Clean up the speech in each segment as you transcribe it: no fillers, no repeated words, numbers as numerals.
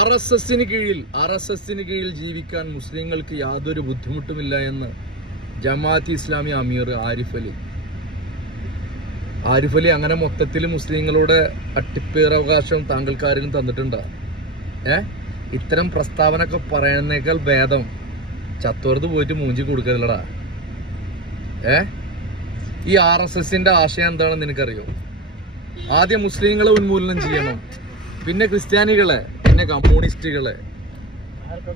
RSSന് കീഴിൽ ജീവിക്കാൻ മുസ്ലിങ്ങൾക്ക് യാതൊരു ബുദ്ധിമുട്ടുമില്ല എന്ന് ജമാഅത്ത് ഇസ്ലാമി അമീർ ആരിഫ് അലി അങ്ങനെ മൊത്തത്തിൽ മുസ്ലിങ്ങളുടെ അട്ടിപ്പേറവകാശം താങ്കൾക്ക് ആരെങ്കിലും തന്നിട്ടുണ്ടോ? ഇത്തരം പ്രസ്താവനയൊക്കെ പറയുന്നേക്കാൾ ഭേദം ചത്തോർത്ത് പോയിട്ട് മൂഞ്ചി കൊടുക്കലടാ. ഈ RSSന്റെ ആശയം എന്താണെന്ന് നിനക്കറിയോ? ആദ്യം മുസ്ലിങ്ങളെ ഉന്മൂലനം ചെയ്യണം, പിന്നെ ക്രിസ്ത്യാനികളെ, പിന്നെ കമ്മ്യൂണിസ്റ്റുകളെ,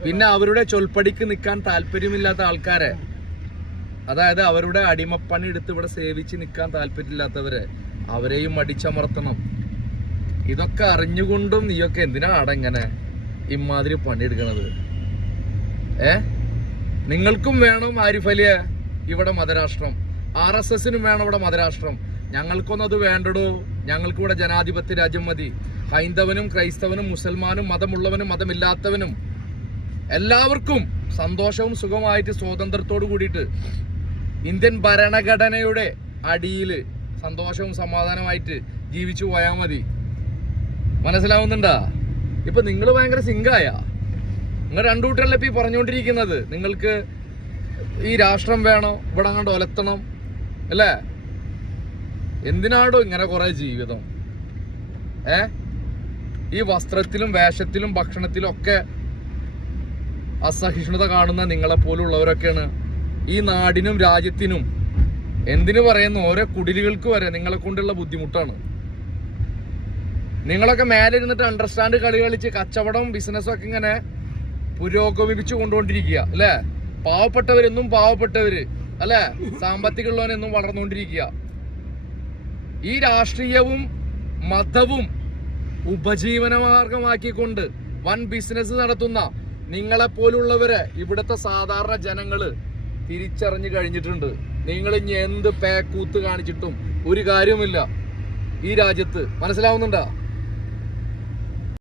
പിന്നെ അവരുടെ ചൊൽപ്പടിക്ക് നിൽക്കാൻ താല്പര്യമില്ലാത്ത ആൾക്കാരെ, അതായത് അവരുടെ അടിമപ്പണി എടുത്ത് ഇവിടെ സേവിച്ച് നിൽക്കാൻ താല്പര്യമില്ലാത്തവരെ, അവരെയും അടിച്ചമർത്തണം. ഇതൊക്കെ അറിഞ്ഞുകൊണ്ടും നീയൊക്കെ എന്തിനാണ് ഇങ്ങനെ ഇമാതിരി പണിയെടുക്കണത്? നിങ്ങൾക്കും വേണം ആരിഫ് അലിയ ഇവിടെ മതരാഷ്ട്രം, RSSനും വേണം ഇവിടെ മതരാഷ്ട്രം. ഞങ്ങൾക്കൊന്നും അത് വേണ്ടടോ. ഞങ്ങൾക്ക് ഇവിടെ ജനാധിപത്യ രാജ്യം മതി. ഹൈന്ദവനും ക്രൈസ്തവനും മുസൽമാനും മതമുള്ളവനും മതമില്ലാത്തവനും എല്ലാവർക്കും സന്തോഷവും സുഖമായിട്ട് സ്വാതന്ത്ര്യത്തോട് കൂടിയിട്ട് ഇന്ത്യൻ ഭരണഘടനയുടെ അടിയിൽ സന്തോഷവും സമാധാനമായിട്ട് ജീവിച്ചു പോയാൽ മതി. മനസ്സിലാവുന്നുണ്ടാ? ഇപ്പൊ നിങ്ങൾ ഭയങ്കര സിങ്കായ. നിങ്ങൾ രണ്ടു കൂട്ടരല്ലേ ഇപ്പൊ ഈ പറഞ്ഞുകൊണ്ടിരിക്കുന്നത്. നിങ്ങൾക്ക് ഈ രാഷ്ട്രം വേണം, ഇവിടെ അങ്ങോട്ട് ഒലത്തണം അല്ലേ? എന്തിനാടോ ഇങ്ങനെ കുറെ ജീവിതം? ഈ വസ്ത്രത്തിലും വേഷത്തിലും ഭക്ഷണത്തിലും ഒക്കെ അസഹിഷ്ണുത കാണുന്ന നിങ്ങളെപ്പോലുള്ളവരൊക്കെയാണ് ഈ നാടിനും രാജ്യത്തിനും, എന്തിനു പറയുന്നു, ഓരോ കുടിലുകൾക്ക് വരെ നിങ്ങളെ കൊണ്ടുള്ള ബുദ്ധിമുട്ടാണ്. നിങ്ങളൊക്കെ മേലെ ഇരുന്നിട്ട് അണ്ടർസ്റ്റാൻഡ് കളി കളിച്ച് കച്ചവടം ബിസിനസ്സും ഒക്കെ ഇങ്ങനെ പുരോഗമിപ്പിച്ചു കൊണ്ടുകൊണ്ടിരിക്കുക അല്ലെ? പാവപ്പെട്ടവരെന്നും പാവപ്പെട്ടവര് അല്ലെ, സാമ്പത്തിക ഉള്ളവനെന്നും വളർന്നുകൊണ്ടിരിക്കുക. ഈ രാഷ്ട്രീയവും മതവും ഉപജീവനമാർഗമാക്കിക്കൊണ്ട് വൻ ബിസിനസ് നടത്തുന്ന നിങ്ങളെപ്പോലുള്ളവരെ ഇവിടുത്തെ സാധാരണ ജനങ്ങള് തിരിച്ചറിഞ്ഞു കഴിഞ്ഞിട്ടുണ്ട്. നിങ്ങൾ ഇനി എന്ത് പേക്കൂത്ത് കാണിച്ചിട്ടും ഒരു കാര്യവുമില്ല ഈ രാജ്യത്ത്. മനസ്സിലാവുന്നുണ്ടോ?